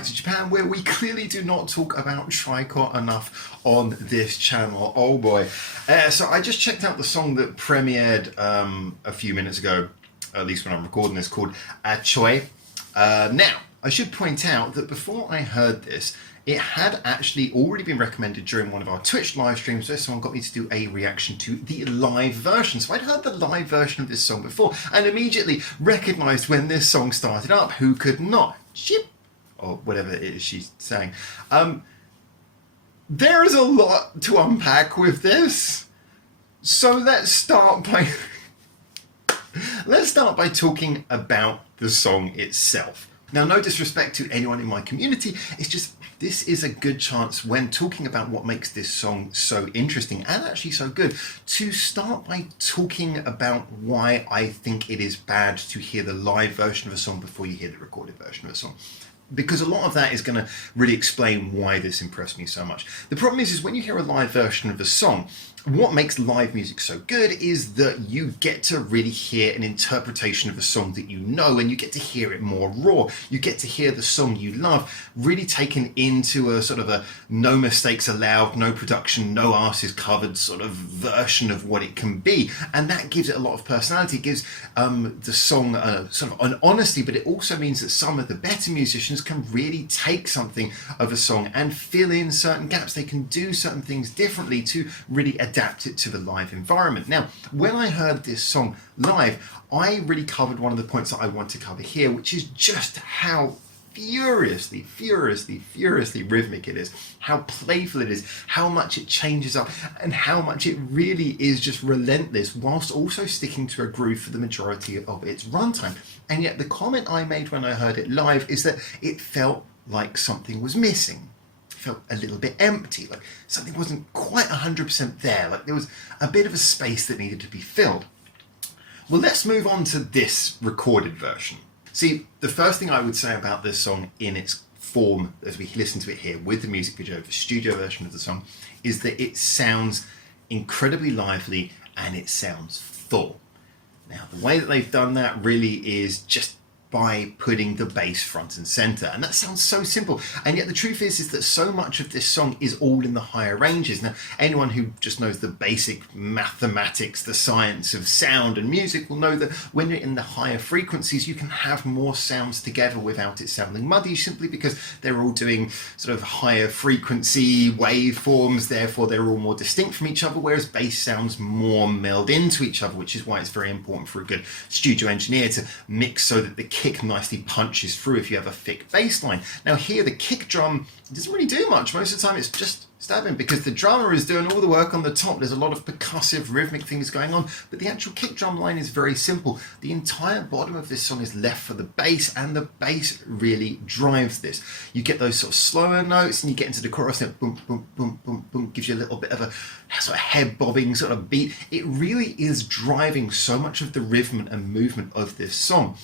back to Japan, where we clearly do not talk about TRICOT enough on this channel. Oh boy. So I just checked out the song that premiered a few minutes ago, at least when I'm recording this, called Achoi. Now, I should point out that before I heard this, it had actually already been recommended during one of our Twitch live streams where someone got me to do a reaction to the live version. So I'd heard the live version of this song before and immediately recognised when this song started up. Who could not? Ship, or whatever it is she's saying. There is a lot to unpack with this. So let's start by talking about the song itself. Now, no disrespect to anyone in my community, it's just this is a good chance when talking about what makes this song so interesting and actually so good to start by talking about why I think it is bad to hear the live version of a song before you hear the recorded version of a song. Because a lot of that is going to really explain why this impressed me so much. The problem is when you hear a live version of a song, what makes live music so good is that you get to really hear an interpretation of a song that you know, and you get to hear it more raw. You get to hear the song you love really taken into a sort of a no mistakes allowed, no production, no arse is covered sort of version of what it can be. And that gives it a lot of personality. It gives the song sort of an honesty, but it also means that some of the better musicians can really take something of a song and fill in certain gaps. They can do certain things differently to really adapt it to the live environment. Now, when I heard this song live, I really covered one of the points that I want to cover here, which is just how furiously rhythmic it is, how playful it is, how much it changes up, and how much it really is just relentless whilst also sticking to a groove for the majority of its runtime. And yet the comment I made when I heard it live is that it felt like something was missing. Felt a little bit empty, like something wasn't quite 100% there, like there was a bit of a space that needed to be filled. Well, let's move on to this recorded version. See, the first thing I would say about this song in its form as we listen to it here with the music video, the studio version of the song, is that it sounds incredibly lively and it sounds full. Now, the way that they've done that really is just by putting the bass front and center, and that sounds so simple, and yet the truth is that so much of this song is all in the higher ranges. Now, anyone who just knows the basic mathematics, the science of sound and music will know that when you're in the higher frequencies you can have more sounds together without it sounding muddy, simply because they're all doing sort of higher frequency waveforms, therefore they're all more distinct from each other, whereas bass sounds more meld into each other, which is why it's very important for a good studio engineer to mix so that the kick nicely punches through if you have a thick bass line. Now here the kick drum doesn't really do much. Most of the time it's just stabbing because the drummer is doing all the work on the top. There's a lot of percussive rhythmic things going on, but the actual kick drum line is very simple. The entire bottom of this song is left for the bass, and the bass really drives this. You get those sort of slower notes and you get into the chorus and boom, boom, boom, boom, boom, gives you a little bit of a sort of head bobbing sort of beat. It really is driving so much of the rhythm and movement of this song.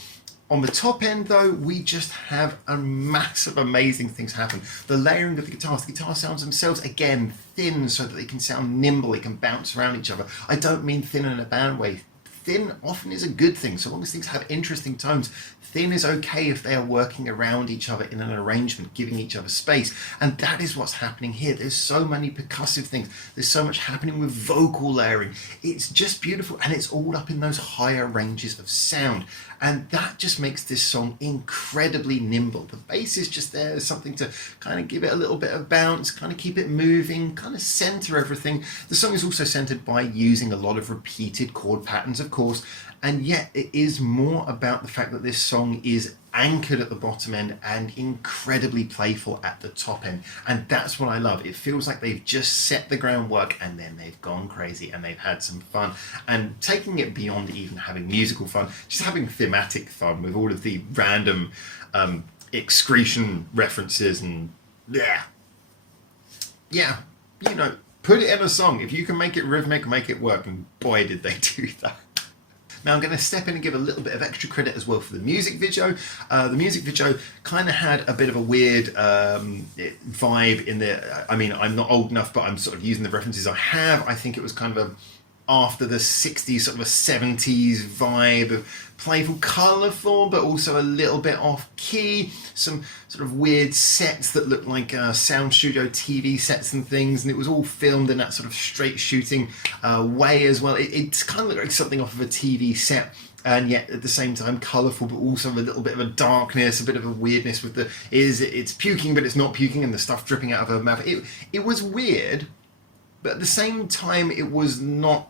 On the top end though, we just have a massive amazing things happen. The layering of the guitar sounds themselves, again, thin so that they can sound nimble, they can bounce around each other. I don't mean thin in a bad way. Thin often is a good thing, so long as things have interesting tones. Thin is okay if they are working around each other in an arrangement, giving each other space. And that is what's happening here. There's so many percussive things. There's so much happening with vocal layering. It's just beautiful, and it's all up in those higher ranges of sound. And that just makes this song incredibly nimble. The bass is just there as something to kind of give it a little bit of bounce, kind of keep it moving, kind of center everything. The song is also centered by using a lot of repeated chord patterns, of course, and yet it is more about the fact that this song is anchored at the bottom end and incredibly playful at the top end. And that's what I love. It feels like they've just set the groundwork and then they've gone crazy and they've had some fun, and taking it beyond even having musical fun, just having thematic fun with all of the random excretion references and yeah, you know, put it in a song. If you can make it rhythmic, make it work, and boy did they do that. Now I'm going to step in and give a little bit of extra credit as well for the music video. The music video kind of had a bit of a weird vibe in there. I mean, I'm not old enough, but I'm sort of using the references I have. I think it was kind of a after the 60s, sort of a 70s vibe of playful, colourful, but also a little bit off key. Some sort of weird sets that looked like sound studio TV sets and things, and it was all filmed in that sort of straight shooting way as well. It's kind of looked like something off of a TV set, and yet at the same time colourful, but also a little bit of a darkness, a bit of a weirdness with the it's puking but it's not puking, and the stuff dripping out of her mouth. It was weird, but at the same time it was not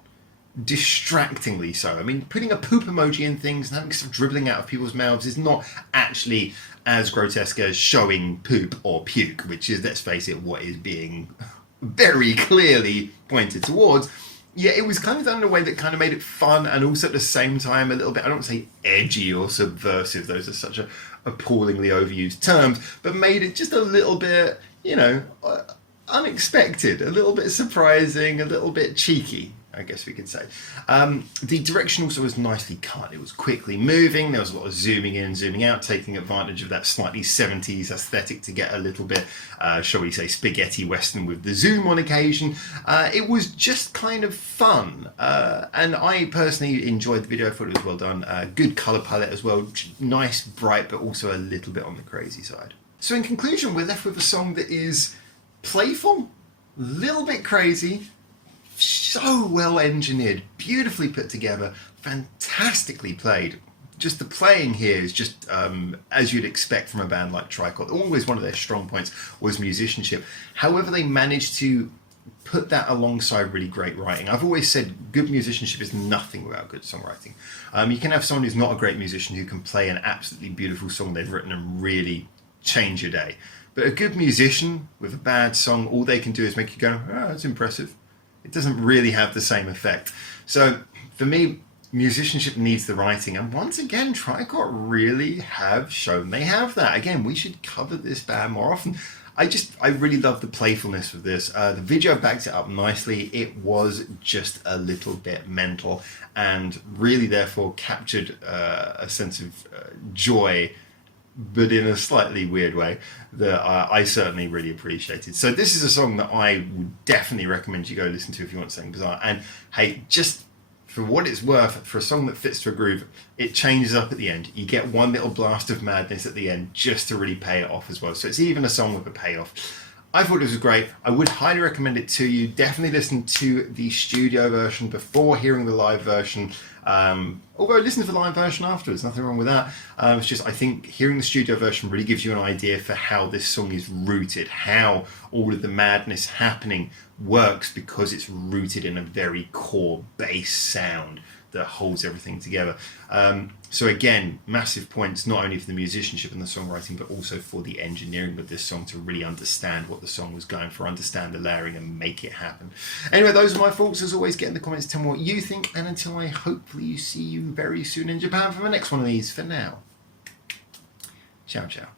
distractingly so. I mean, putting a poop emoji in things and having stuff dribbling out of people's mouths is not actually as grotesque as showing poop or puke, which is, let's face it, what is being very clearly pointed towards. Yeah, it was kind of done in a way that kind of made it fun, and also at the same time a little bit, I don't want to say edgy or subversive, those are such appallingly overused terms, but made it just a little bit, unexpected, a little bit surprising, a little bit cheeky, I guess we could say. The direction also was nicely cut. It was quickly moving. There was a lot of zooming in, zooming out, taking advantage of that slightly 70s aesthetic to get a little bit, shall we say, spaghetti western with the zoom on occasion. It was just kind of fun. And I personally enjoyed the video. I thought it was well done. Good colour palette as well. Nice, bright, but also a little bit on the crazy side. So in conclusion, we're left with a song that is playful, a little bit crazy, so well engineered, beautifully put together, fantastically played. Just the playing here is just as you'd expect from a band like TRICOT. Always one of their strong points was musicianship. However, they managed to put that alongside really great writing. I've always said good musicianship is nothing without good songwriting. You can have someone who's not a great musician who can play an absolutely beautiful song they've written and really change your day. But a good musician with a bad song, all they can do is make you go, oh, that's impressive. It doesn't really have the same effect. So for me, musicianship needs the writing. And once again, TRICOT really have shown they have that. Again, we should cover this band more often. I really love the playfulness of this. The video backs it up nicely. It was just a little bit mental and really therefore captured a sense of joy, but in a slightly weird way that I certainly really appreciated. So this is a song that I would definitely recommend you go listen to if you want something bizarre. And hey, just for what it's worth, for a song that fits to a groove, it changes up at the end. You get one little blast of madness at the end just to really pay it off as well. So it's even a song with a payoff. I thought it was great. I would highly recommend it to you. Definitely listen to the studio version before hearing the live version. Although listen to the live version afterwards, nothing wrong with that. It's just, I think hearing the studio version really gives you an idea for how this song is rooted, how all of the madness happening works, because it's rooted in a very core bass sound that holds everything together. So again, massive points not only for the musicianship and the songwriting, but also for the engineering of this song to really understand what the song was going for, understand the layering and make it happen. Anyway, those are my thoughts. As always, get in the comments, tell me what you think, and until I hopefully see you very soon in Japan for the next one of these, for now, ciao ciao.